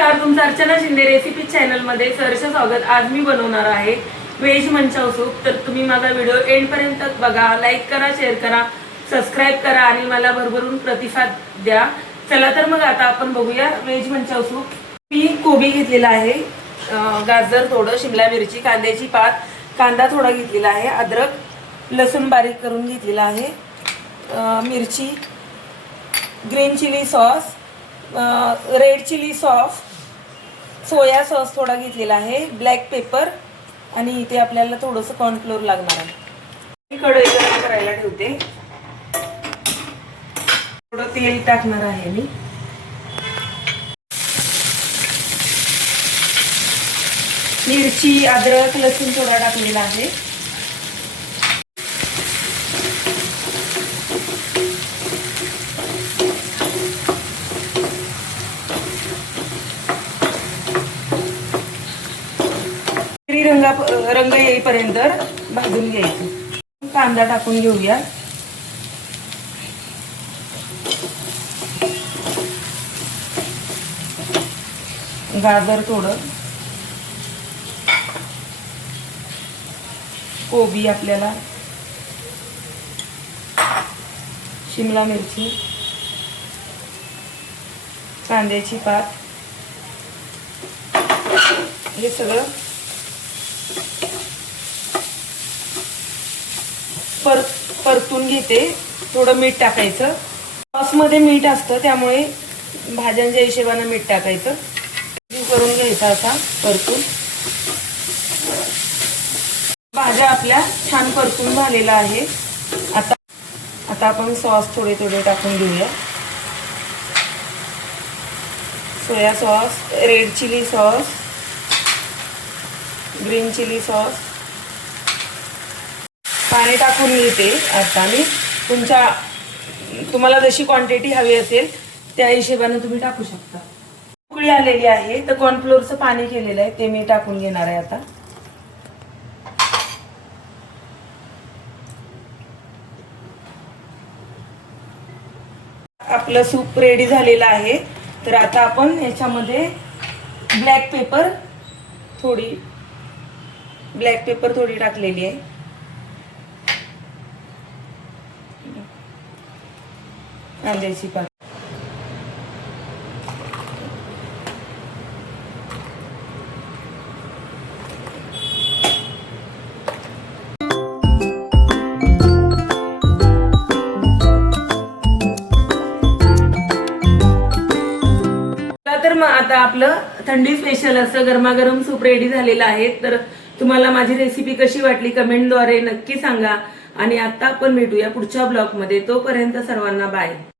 नमस्कार, तुमचं अर्चना शिंदे रेसिपी चॅनलमध्ये सहर्ष स्वागत। आज मी बनवणार आहे व्हेज मंचाव सूप। तर तुम्ही माझा व्हिडिओ एंड पर्यंत बघा, लाईक करा, शेअर करा, सबस्क्राइब करा आणि मला भरभरून प्रतिसाद द्या। चला तर मग आता आपण बघूया व्हेज मंचाव सूप। मी कोबी घेतलेला आहे, गाजर थोडं, शिमला मिरची, कांद्याची पात, कांदा थोडा घेतलेला आहे, अद्रक, लसूण बारीक करून घेतलेला आहे, मिरची, green chilli sauce, red chilli sauce, soya sauce थोडा घेतलेला आहे, ब्लॅक पेपर आणि इथे आपल्याला थोडंसं कॉर्नफ्लोअर लागणार आहे। कढई गरम करायला ठेवते, थोडं तेल टाकणार आहे मी। मिरची, अद्रक, लसूण थोडा टाकलेला आहे। रंग येईपर्यंत भाजून घ्यायचं। कांदा टाकून घेऊया, गाजर थोडं, कोबी आपल्याला, शिमला मिरची, कांद्याची पात, हे सगळं परतून घेते। थोडं मीठ टाकायचं, सॉसमध्ये मीठ असतं त्यामुळे भाज्यांच्या हिशोबाने मीठ टाकायचं। करून घ्यायचा असा परतून। भाज्या आपल्या छान परतून झालेला आहे। आता आपण सॉस थोडे थोडे टाकून घेऊया। Soya sauce, red chilli sauce, green chilli sauce, पाणी टाकून घेते। आता मी तुम्हाला जशी क्वांटिटी हवी असेल त्या हिशोबाने तुम्ही टाकू शकता। उकळी आलेली आहे तर कॉर्नफ्लोअरचं पाणी केलेलं आहे ते मी टाकून घेणार आहे। आता आपलं सूप रेडी झालेलं आहे। तर आता आपण याच्यामध्ये ब्लॅक पेपर थोडी टाकलेली आहे। कांद्याची पात, तर मग आता आपलं थंडी स्पेशल असं गरमागरम सूप रेडी झालेलं आहे। तर तुम्हाला माझी रेसिपी कशी वाटली कमेंटद्वारे नक्की सांगा आणि आता आपण भेटूया पुढच्या ब्लॉगमध्ये। तोपर्यंत सर्वांना बाय।